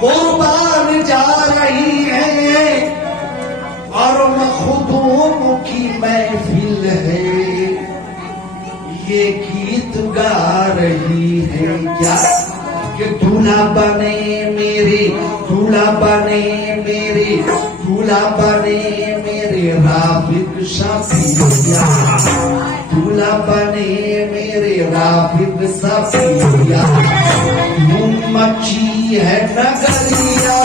कुर्बान जा रही है और मखदूम की महफिल है, ये गीत गा रही है क्या कि दूल्हा बने मेरे, दूल्हा बने मेरे, दूल्हा बने मेरे राफिक शफिया, दूल्हा बने मेरे राफिक शफिया, धूम मची है नगरिया।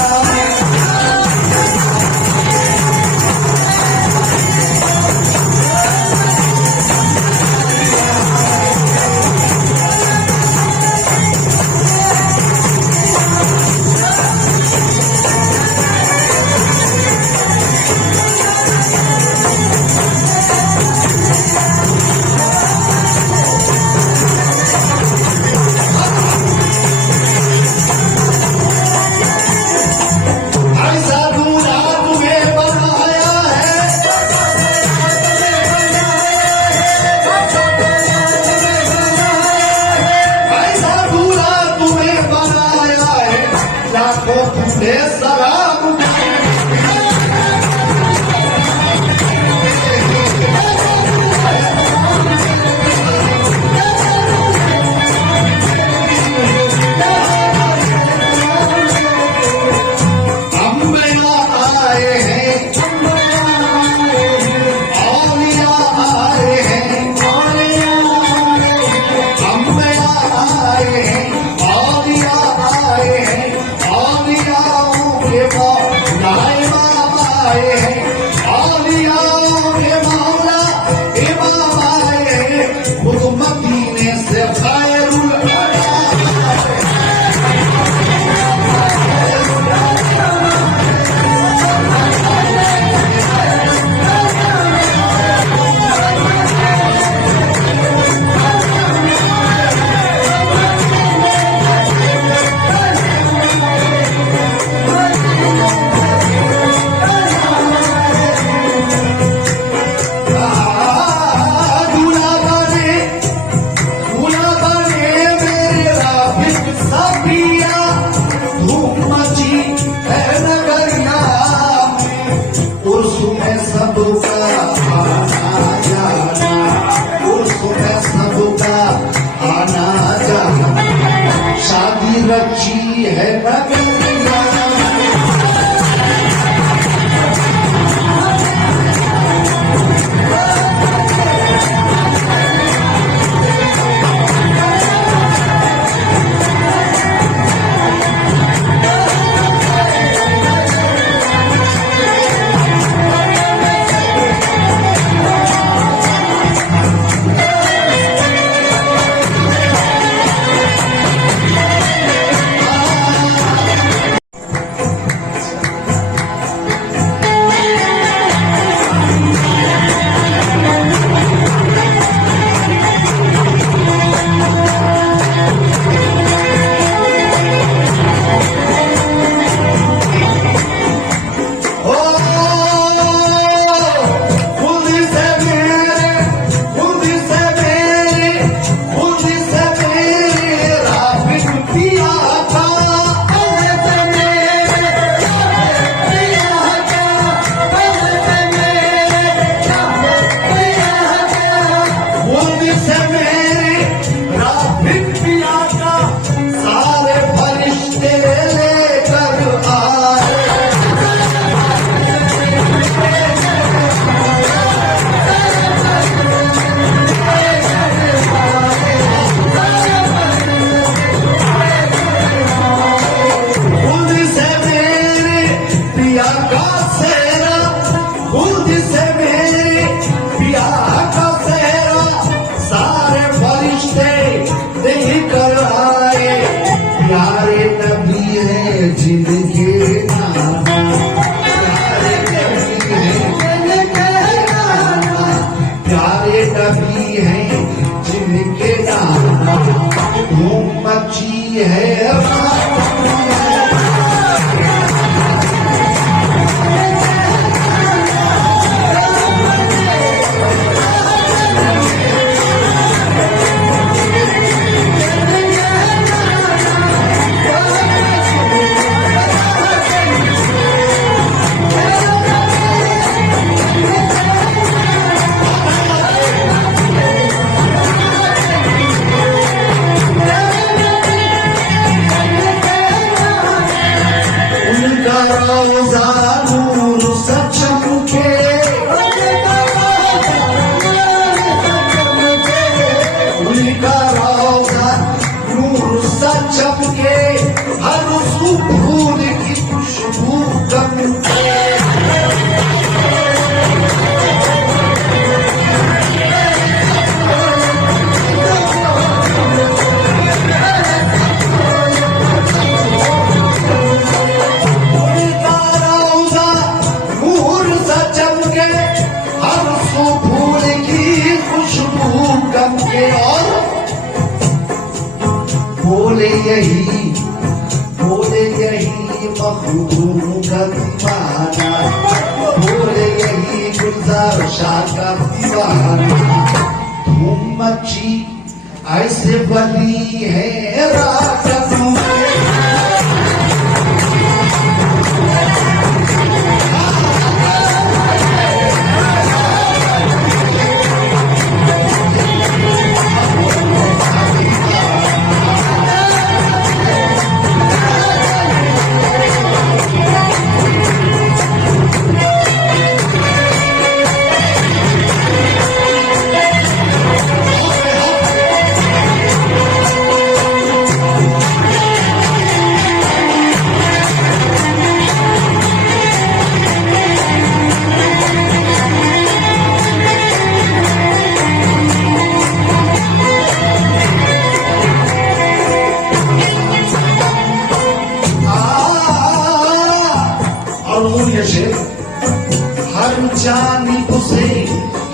ये रोजा नूर सचम के, उनका रोजा नूर सचम के, हर सू फूल की खुशबू गम के। बोले यही मखदूम का दीवाना, बोले यही गुलजार शाह का दीवाना। धूम मची ऐसे बनी है रातों में,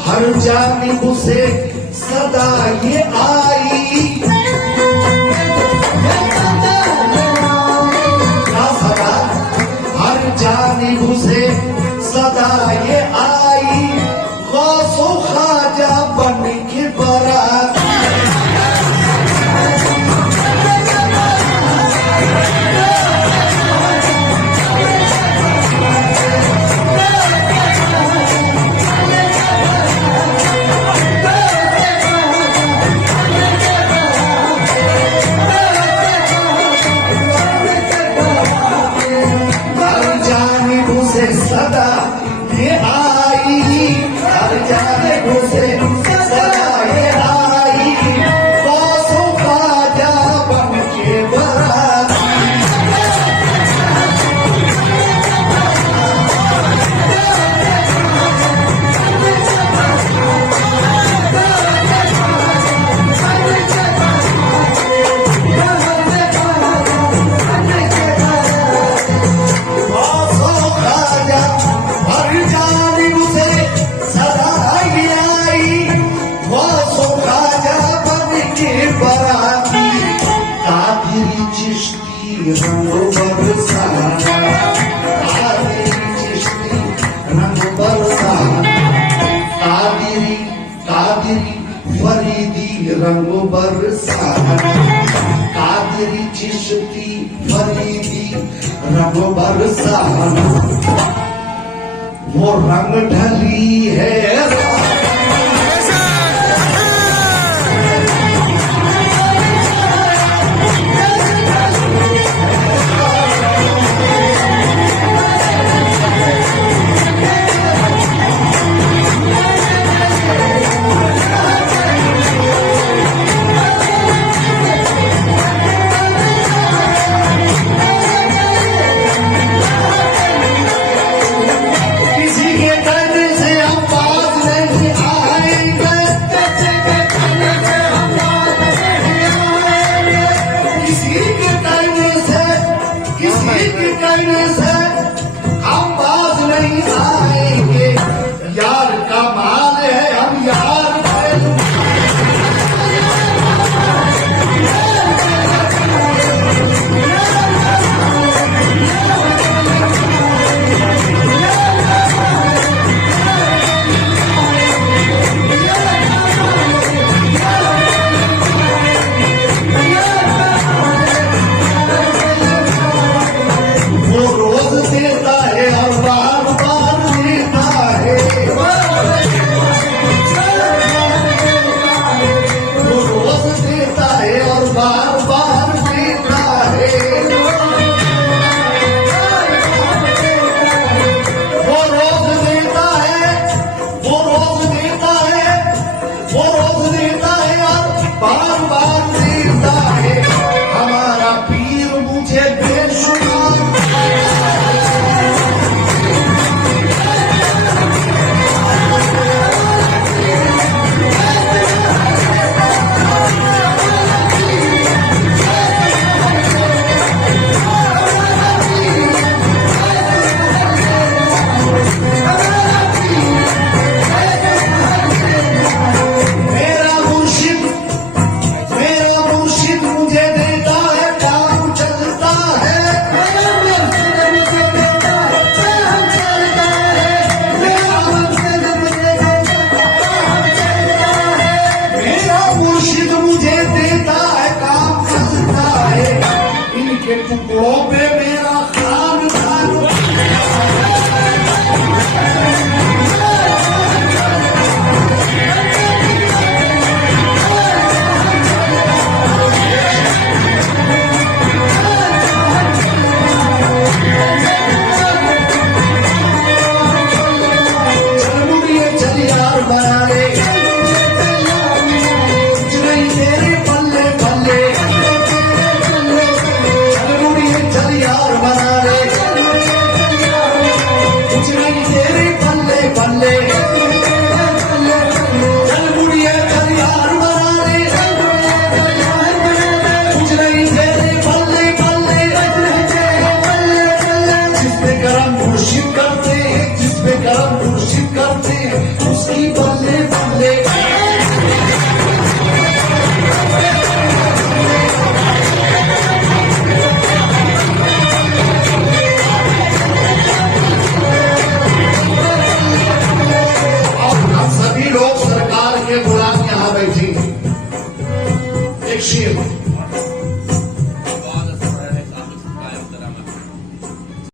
हर जानिब से सदा ये आई, सदा हर जानिब से सदा ये आई, गौसो ख्वाजा बन के बरात। सदा ये आई, हर जानिब से सदा ये आई, गौसो ख्वाजा बन के बरात। रंग बरसाना, चिश्ती रंग बरसाना, कादिरी फरीदी रंग बरसाना, कादिरी चिश्ती फरीदी रंग बरसाना। वो रंग ढली है से हम बाज नहीं आएंगे, यार का माल है हम यार वो रोज ये मेरा खानदान चलमुड़िए चल यार बनाने कुछ नहीं तेरे पल्ले पल्ले चलमुड़िए चल यार बनाने कुछ नहीं तेरे पल्ले पल्ले चलमुड़िए चल यार बनाने कुछ नहीं तेरे पल्ले पल्ले जिस पे करम मुर्शिद करते हैं जिस पे करम मुर्शिद करते हैं उसकी बल्ले बल्ले और हम सभी लोग सरकार के गुलाम यहाँ बैठे हैं। एक शेर